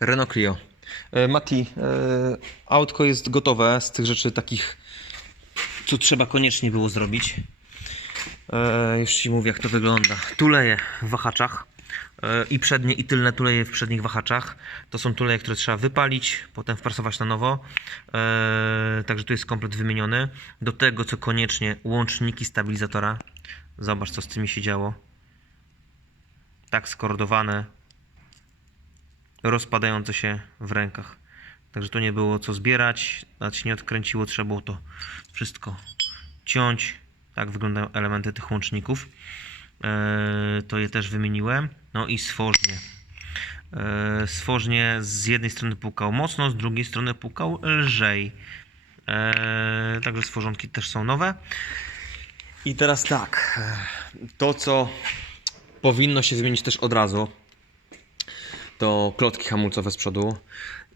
Renault Clio. E, Mati, e, autko jest gotowe z tych rzeczy takich, co trzeba koniecznie było zrobić. E, już Ci mówię, jak to wygląda. Tuleje w wahaczach. I przednie, i tylne tuleje w przednich wahaczach. To są tuleje, które trzeba wypalić, potem wprasować na nowo. Także tu jest komplet wymieniony. Do tego, co koniecznie, łączniki stabilizatora. Zobacz, co z tymi się działo. Tak skordowane, rozpadające się w rękach. Także tu nie było co zbierać, się nie odkręciło, trzeba było to wszystko ciąć. Tak wyglądają elementy tych łączników. Eee, to je też wymieniłem. No i stworznie. Eee, stworznie z jednej strony pukał mocno, z drugiej strony pukał lżej. Eee, także stworzonki też są nowe. I teraz tak, to co powinno się wymienić też od razu, to klocki hamulcowe z przodu.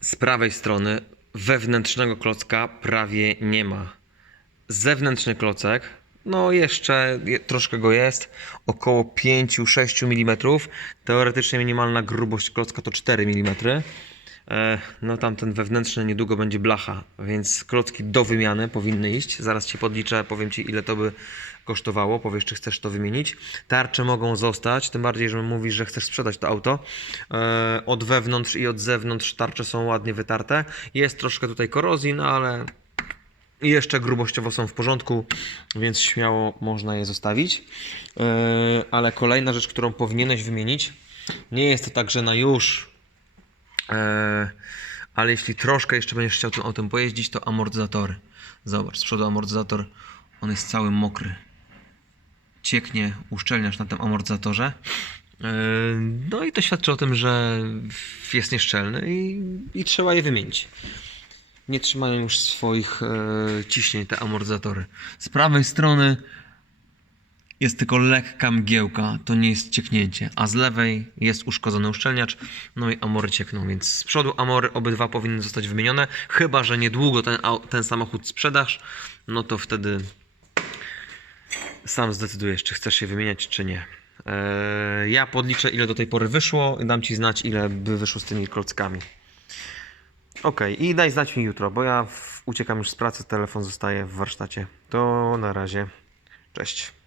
Z prawej strony wewnętrznego klocka prawie nie ma. Zewnętrzny klocek, no jeszcze je, troszkę go jest, około 5-6 mm. Teoretycznie minimalna grubość klocka to 4 mm. E, No tamten wewnętrzny niedługo będzie blacha, więc klocki do wymiany powinny iść. Zaraz Ci podliczę, powiem Ci ile to by kosztowało, powiesz czy chcesz to wymienić. Tarcze mogą zostać, tym bardziej, że mówisz, że chcesz sprzedać to auto. E, Od wewnątrz i od zewnątrz tarcze są ładnie wytarte. Jest troszkę tutaj korozji, no ale jeszcze grubościowo są w porządku, więc śmiało można je zostawić. Yy, ale kolejna rzecz, którą powinieneś wymienić, nie jest to tak, że na już, ale jeśli troszkę jeszcze będziesz chciał tym autem pojeździć, to amortyzatory. Zobacz, z przodu amortyzator, on jest cały mokry. Cieknie uszczelniacz na tym amortyzatorze. Yy, No i to świadczy o tym, że jest nieszczelny i, i trzeba je wymienić nie trzymają już swoich e, ciśnień te amortyzatory. Z prawej strony jest tylko lekka mgiełka, to nie jest cieknięcie, a z lewej jest uszkodzony uszczelniacz, no i amory ciekną, więc z przodu amory obydwa powinny zostać wymienione, chyba że niedługo ten, ten samochód sprzedasz, no to wtedy sam zdecydujesz, czy chcesz je wymieniać, czy nie. E, ja podliczę, ile do tej pory wyszło, dam Ci znać, ile by wyszło z tymi klockami. Okej, i daj znać mi jutro, bo ja uciekam już z pracy, telefon zostaje w warsztacie. To na razie. Cześć.